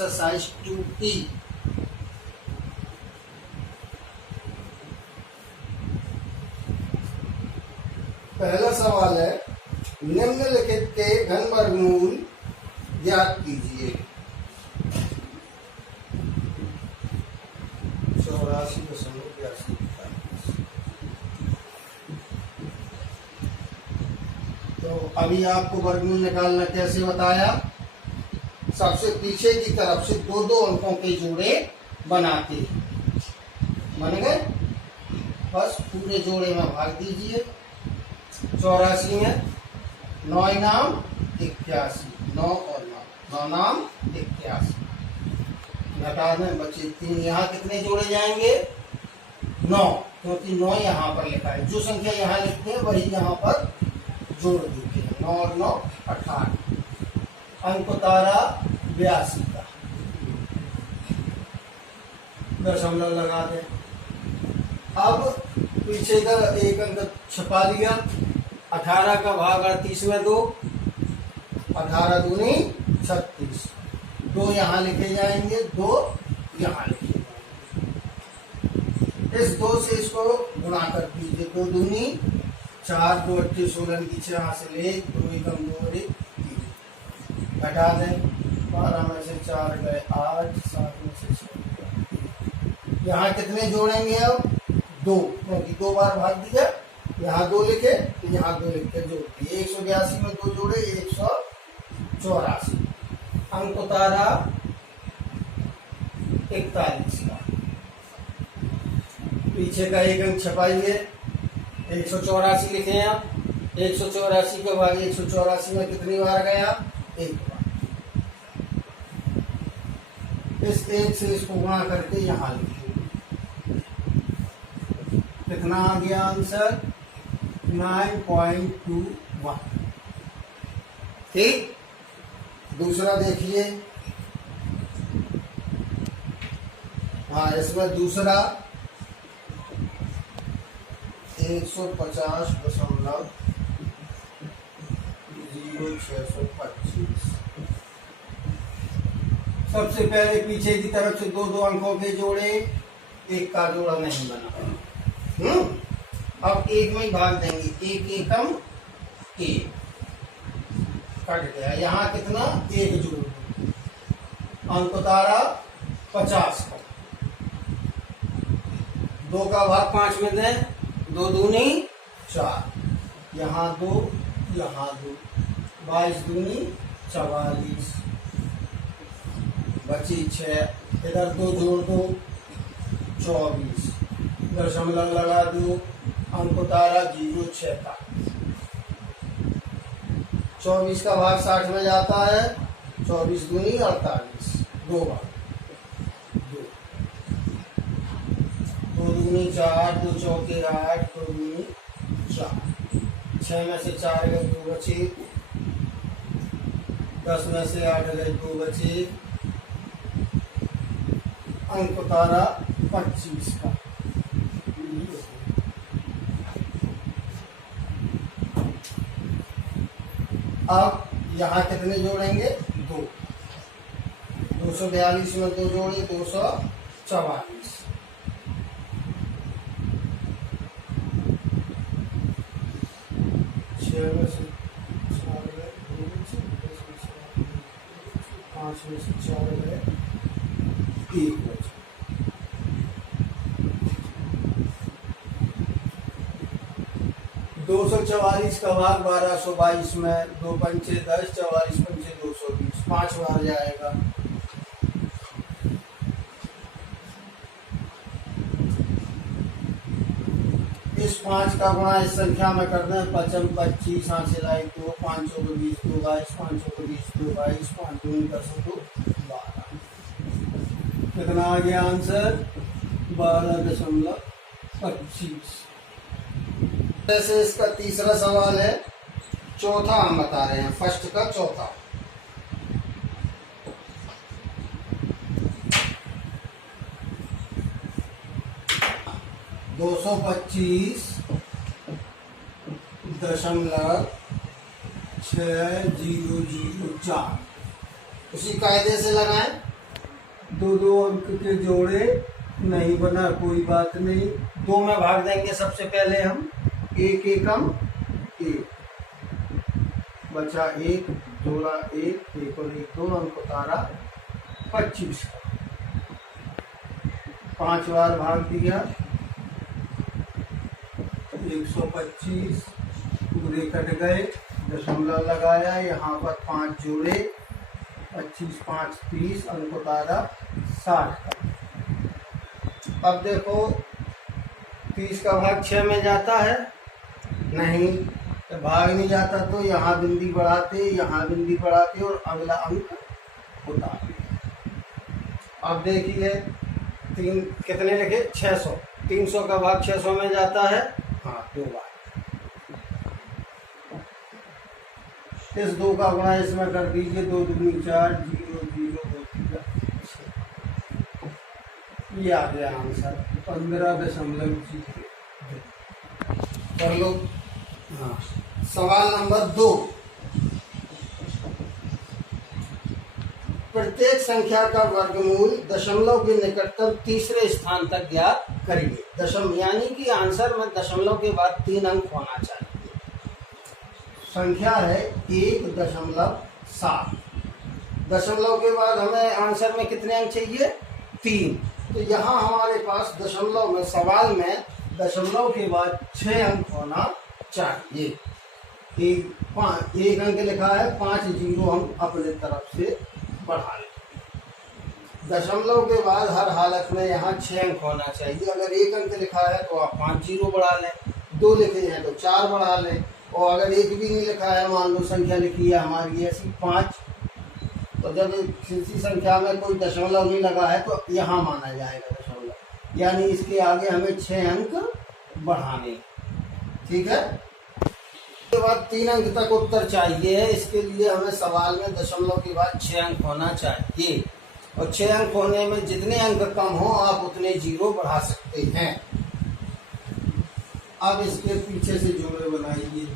Exercise 2E। पहला सवाल है, निम्नलिखित के घन वर्गमूल ज्ञात कीजिए। 84.82। तो अभी आपको वर्गमूल निकालना कैसे बताया। सबसे पीछे की तरफ से दो दो अंकों के जोड़े बनाते हैं। बन गए, बस पूरे जोड़े में भाग दीजिए। 84 में 9 नाम 81, 9 और 9, 9 नाम 81। घटा दें, बचे 3। यहाँ कितने जोड़े जाएंगे? 9, क्योंकि 9 यहाँ पर लिखा है। जो संख्या यहाँ लिखते हैं वही यहाँ पर जोड़ देते हैं। 9 और 9 18। अंक तारा 82 का दशमलव लगा दें। अब पीछे का एक अंक छपा लिया। 18 का भाग 38 में 2, 18 दूनी 36। 2 यहाँ लिखे जाएंगे, 2 यहाँ लिखे जाएंगे। इस 2 से इसको गुणा कर दीजिए। 2 दूनी 4, 2 8 16 की 6 हासिल 1, 2 एकम 2 और 1 3। घटा दें, 12 में से 4 गए 8, 7 में से 6 गए। यहाँ कितने जोड़ेंगे? अब 2, क्योंकि 2 बार भाग दिया। यहाँ 2 लिखे तो यहाँ 2 लिख के जोड़ दिए। 182 में 2 जोड़े 184। अंक तारा 41 का। पीछे का एक अंक छपाइए। 184 लिखे हैं आप। 184 का भाग 184 में कितनी बार गया? 1 बार। इस 1 से इसको गुणा करके यहाँ लिखिए। कितना आ गया आंसर? 9.21। ठीक। दूसरा देखिए। हाँ, इसमें दूसरा 150.0625। सबसे पहले पीछे की तरफ से 2 दो अंकों के जोड़े, एक का जोड़ा नहीं बना। अब एक में ही भाग देंगे। 1 एकम 1 कट गया। यहाँ कितना? 1 जोड़। अंक तारा 50 का। 2 का भाग 5 में दें। 2 दूनी 4, यहाँ 2, यहाँ 2, 22 दूनी 44, बची 6। इधर 2 जोड़ दो 24, दशमलव लगा दो। अंक तारा 06 का। 24 का भाग 60 में जाता है। 24 दूनी 48, 2 बार 2, 2 दूनी 4, 2 चौके 8, 2 दूनी 4। 6 में से 4 गए 2 बचे। 10 में से 8 गए 2 बचे। अंक तारा 25 का। अब यहाँ कितने जोड़ेंगे? 2। 242 में 2 जोड़े 244। छह में से 4 गए 2 बचे। 5 में से 4 गए 1 बचे। 244 का भाग 1222 में 2 पंचे 10, 44 पंचे 220, 5 बार जाएगा। इस 5 का गुणा इस संख्या में कर दें। 55 25 हासिल 2, 5 को 20 2 22, 5 को 20 2 22, 5 दूनी 10 2 12। कितना आ गया आंसर? 12.25। जैसे इसका तीसरा सवाल है। चौथा हम बता रहे हैं, फर्स्ट का चौथा। दो 225.6004। उसी कायदे से लगाएं। दो दो अंक के जोड़े नहीं बना, कोई बात नहीं। दो में भाग देंगे सबसे पहले हम, एक एकम एक, बचा एक, जोड़ा एक और एक दो, अंक उतारा 25 का। 5 बार भाग दिया, 125, पूरे कट गए, दशमलव लगाया, यहाँ पर 5 जोड़े, 25 5 30, अंक उतारा 60 का। अब देखो 30 का भाग 6 में जाता है, नहीं तो भाग नहीं जाता, तो यहाँ बिंदी बढ़ाते, यहाँ बिंदी बढ़ाते और अगला अंक उतारते। अब देखिए तीन कितने लिखे, 600, 300 का भाग 600 में जाता है, हाँ 2 बार। इस 2 का गुणा इसमें कर दीजिए, 2 दूनी 4, 0 0 2 3 6। ये आ गया आंसर 15.0 कर लो। हाँ, सवाल नंबर 2, प्रत्येक संख्या का वर्गमूल दशमलव के निकटतम तीसरे स्थान तक ज्ञात करिए। दशम यानी कि आंसर में दशमलव के बाद 3 अंक होना चाहिए। संख्या है 1.7, दशमलव के बाद हमें आंसर में कितने अंक चाहिए, 3। तो यहाँ हमारे पास दशमलव में, सवाल में दशमलव के बाद 6 अंक होना चाहिए। एक अंक लिखा है, 5 जीरो हम अपने तरफ से बढ़ा लें। दशमलव के बाद हर हालत में यहाँ 6 अंक होना चाहिए। अगर 1 अंक लिखा है तो आप 5 जीरो बढ़ा लें, 2 लिखे हैं तो 4 बढ़ा लें, और अगर 1 भी नहीं लिखा है, मान लो संख्या लिखी है हमारी ऐसी 5, तो जब किसी संख्या में कोई दशमलव नहीं लगा है तो यहाँ माना जाएगा दशमलव, यानी इसके आगे हमें 6 अंक बढ़ाने। ठीक है, उसके बाद 3 अंक तक उत्तर चाहिए। इसके लिए हमें सवाल में दशमलव के बाद 6 अंक होना चाहिए, और 6 अंक होने में जितने अंक कम हो आप उतने जीरो बढ़ा सकते हैं। अब इसके पीछे से जोड़े बनाइए,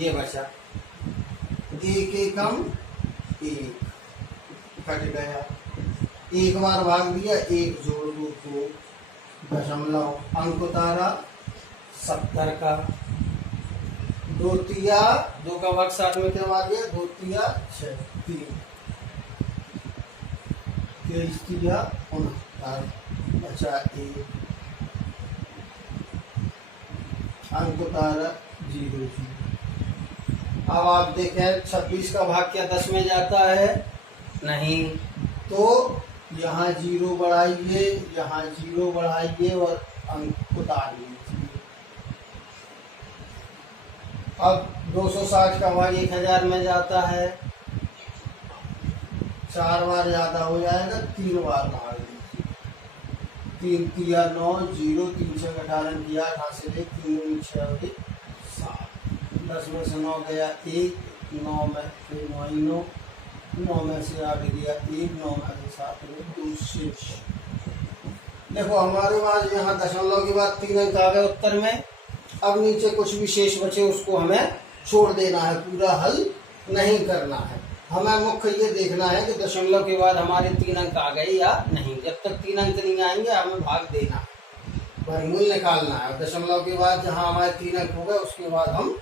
ये बचा एक एकम एक, कट गया, 1 बार भाग दिया, 1 जोड़ 2 2, दशमलव, अंक उतारा 70 का, 2 तिया 2 का भाग 60 में क्या आ गया, 2 तिया 6, 3, 23 तिया 69, बचा 1, अंक उतारा 0 0। अब आप देखें 26 का भाग क्या 10 में जाता है, नहीं, तो यहाँ 0 बढ़ाइए, यहाँ 0 बढ़ाइए और अंक उतारिए। अब 260 का भाग 1000 में जाता है, 4 बार ज्यादा हो जाएगा, 3 बार भाग दीजिए, 3 तिया 9, 0 3 से 18 दिया, 8 से 3 6 7, 10 में से 9 गया 1, 9 में फिर 9 9 में से 8 गया 1, 9 में से 7 में 2 शेष। देखो हमारे पास यहाँ दशमलव के बाद 3 अंक आ गए उत्तर में। अब नीचे कुछ भी शेष बचे उसको हमें छोड़ देना है, पूरा हल नहीं करना है। हमें मुख्य ये देखना है कि दशमलव के बाद हमारे 3 अंक आ गए या नहीं। जब तक 3 अंक नहीं आएंगे हमें भाग देना है, वर्गमूल निकालना है। दशमलव के बाद जहाँ हमारे 3 अंक हो गए उसके बाद हम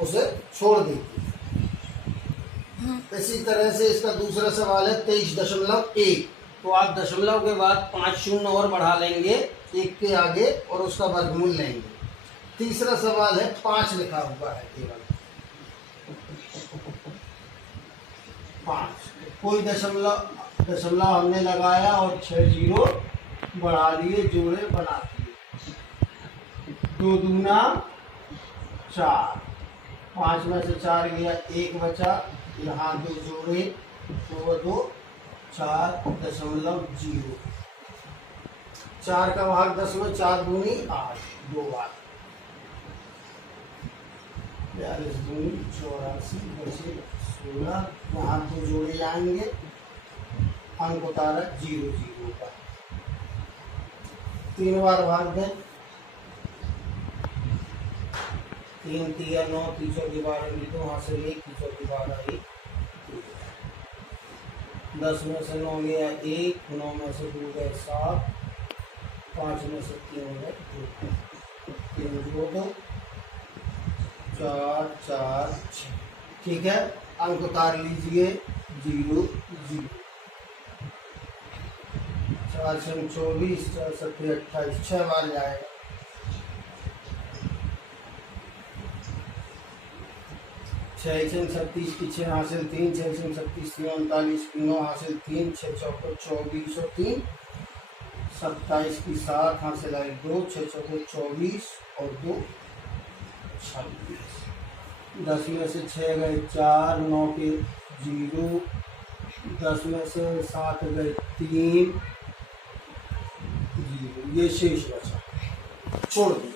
उसे छोड़ देंगे। इसी तरह से इसका दूसरा सवाल है 23.1, तो आप दशमलव के बाद 5 शून्य और बढ़ा लेंगे 1 के आगे और उसका वर्गमूल लेंगे। तीसरा सवाल है 5 लिखा हुआ है, केवल 5, कोई दशमलव हमने लगाया और 6 जीरो बढ़ा लिए, जोड़े बना दिए। 2 दूना 4, 5 में से 4 गया, 1 बचा, यहाँ 2 जोड़े, 2 2 4.0। 4 का भाग 10 में, 4 दूनी 8, 2 बार, 42 दूनी 84, बचे 16, यहाँ 2 जोड़े जाएंगे, अंक उतारा 0 0 का, 3 बार भाग दें, 3 तिया 9, 3 चौकी 12, 2 वहाँ से 1, 3 चौकी 12, 1, 10 में से 9 गया 1, 9 में से 2 गए 7, 5 में से 3 गए 2, 3 2 2 4 4 6। ठीक है, अंक उतार लीजिए 0 0। 4 6 24, 4 7 28, 6 बार जाएगा। 6 6 36 की 6 हासिल 3, 6 6 36 3 39 की 9 हासिल 3, 6 चौको 24 और 3, 27 की 7 हासिल आई 2, 6 चौको 24 और 2 26। 10 में से 6 गए 4, 9 के 0, 10 में से 7 गए 3 0। ये शेष बचा, छोड़ दीजिए,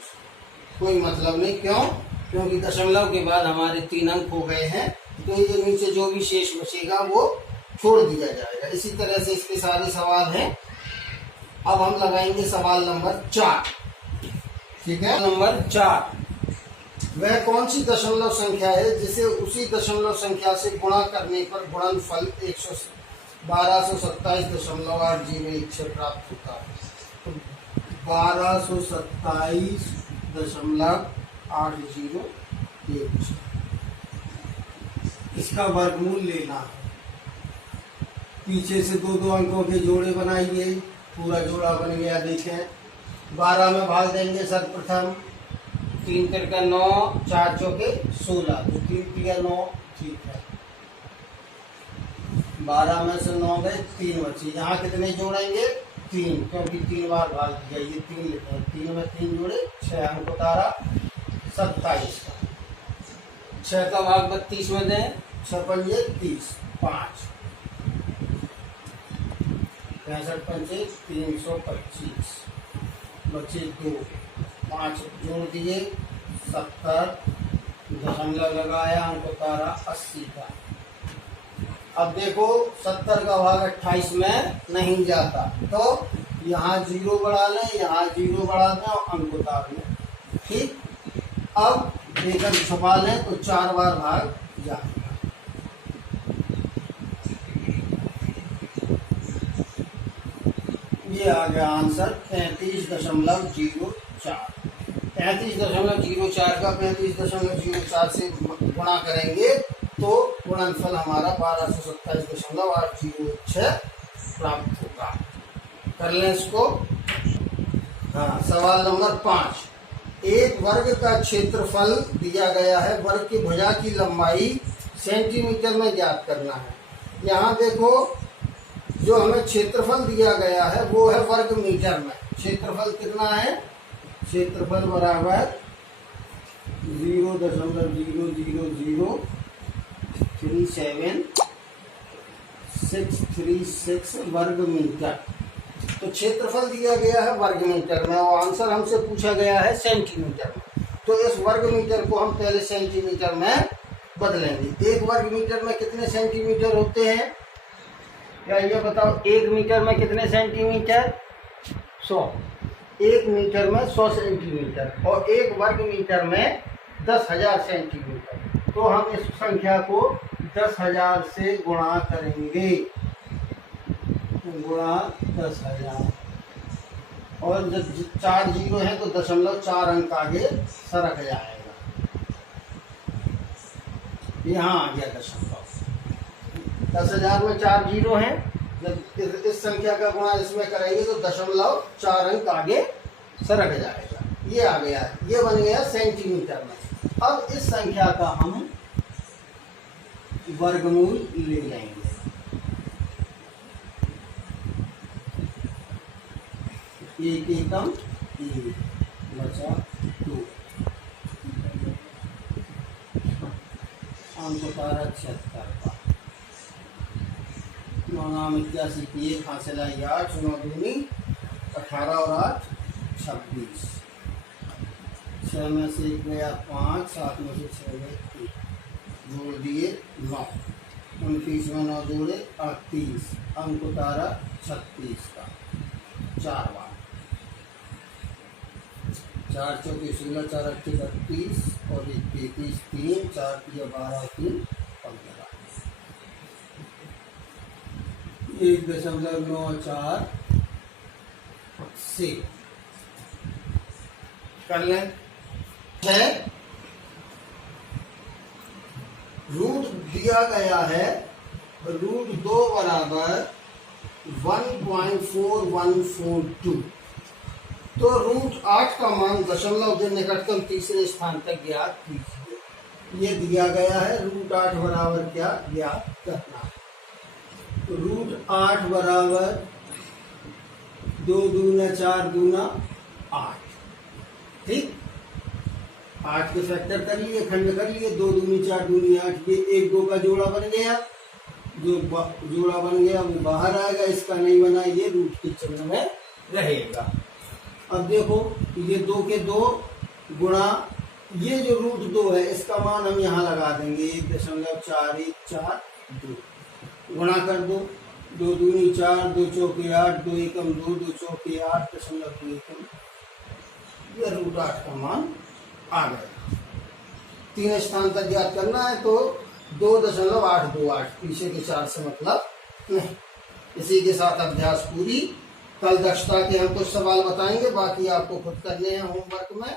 कोई मतलब नहीं। क्यों? क्योंकि दशमलव के बाद हमारे 3 अंक हो गए हैं, तो ये नीचे जो भी शेष बचेगा वो छोड़ दिया जाएगा। इसी तरह से इसके सारे सवाल हैं। अब हम लगाएंगे सवाल नंबर 4। ठीक है, नंबर 4, वह कौन सी दशमलव संख्या है जिसे उसी दशमलव संख्या से गुणा करने पर गुणनफल 1227.801 से प्राप्त होता है? तो 1227.801, इसका वर्गमूल लेना है। पीछे से 2 अंकों के जोड़े बनाइए, पूरा जोड़ा बन गया। देखें, 12 में भाग देंगे सर्वप्रथम, 3 तिरका 9, 4 चौके 16, तो 3 तिया 9। ठीक है, 12 में से 9 गए 3 बचे। यहाँ कितने जोड़ेंगे? 3, क्योंकि 3 बार भाग दिया, ये 3 लिखे हैं। 3 में 3 जोड़े 6 अंक उतारा 27 का। 6 का भाग 32 में दें, 6 पंजे 30, 5 65 पंजे 325, बचे 2, 5 जोड़ दिए 70, दशमलव लगाया, अंक उतारा 80 का। अब देखो 70 का भाग 28 में नहीं जाता, तो यहाँ 0 बढ़ा लें, यहाँ 0 बढ़ा दें और अंक उतार लें। ठीक, अब लेकर छुपा लें तो 4 बार भाग जाएगा। ये आ गया आंसर 35.04। 35.04 का 35.04 से गुणा करेंगे तो गुणनफल हमारा 1227.806 प्राप्त होगा। कर लें इसको। हाँ, सवाल नंबर 5, एक वर्ग का क्षेत्रफल दिया गया है, वर्ग की भुजा की लंबाई सेंटीमीटर में ज्ञात करना है। यहाँ देखो, जो हमें क्षेत्रफल दिया गया है वो है वर्ग मीटर में। क्षेत्रफल कितना है? क्षेत्रफल बराबर 0.0003736 वर्ग मीटर। तो क्षेत्रफल दिया गया है वर्ग मीटर में और आंसर हमसे पूछा गया है सेंटीमीटर में। तो इस वर्ग मीटर को हम पहले सेंटीमीटर में बदलेंगे। एक वर्ग मीटर में कितने सेंटीमीटर होते हैं? क्या ये बताओ, 1 मीटर में कितने सेंटीमीटर? 100। 1 मीटर में 100 सेंटीमीटर और 1 वर्ग मीटर में 10,000 सेंटीमीटर। तो हम इस संख्या को 10,000 से गुणा करेंगे, गुणा 10,000। और जब 4 जीरो है तो 0.4 अंक आगे सरक जाएगा। यहाँ आ गया दशमलव। 10,000 में 4 जीरो हैं, जब इस संख्या का गुणा इसमें करेंगे तो 0.4 अंक आगे सरक जाएगा। ये आ गया, ये बन गया सेंटीमीटर में। अब इस संख्या का हम वर्गमूल ले लेंगे। एक एकम 1 बचा 2, अंक 76 का। 9 नाम 81 की 1 हासिल आई 8, 9 दूनी 18 और 8 26। 6 में से 1 गया 5, 7 में से 6 गए 1, जोड़ दिए 9, 29 में 9 जोड़े 38, अंक उतारा 36 का। 4 बार, 4 चौके 16, 4 अट्ठे 32 और 1 33, 3 4 12 3 15। 1.94 से कर लें। है रूट दिया गया है √2 बराबर 1.4142। तो √8 का मान दशमलव के निकटतम तीसरे स्थान तक ज्ञात कीजिए। ये दिया गया है √8 बराबर क्या ज्ञात करना है। √8 बराबर 2 दूना 4 दूना 8। ठीक, 8 के फैक्टर कर लिए, खंड कर लिए, 2 दूनी 4 दूनी 8, ये 1 2 का जोड़ा बन गया। जो जोड़ा बन गया वो बाहर आएगा, इसका नहीं बना, ये रूट के चिन्ह में रहेगा। अब देखो ये 2 के 2 गुणा ये जो √2 है इसका मान हम यहाँ लगा देंगे 1.4142। गुणा कर दो, 2 दूनी 4, 2 चौके 8, 2 एकम 2, 2 चौके 8.2 एकम। ये √8 का मान आ गया। 3 स्थान तक ज्ञात करना है तो 2.828, पीछे के 4 से मतलब नहीं। इसी के साथ अभ्यास पूरी। कल दक्षता के हम कुछ सवाल बताएंगे, बाकी आपको खुद करने हैं होमवर्क में।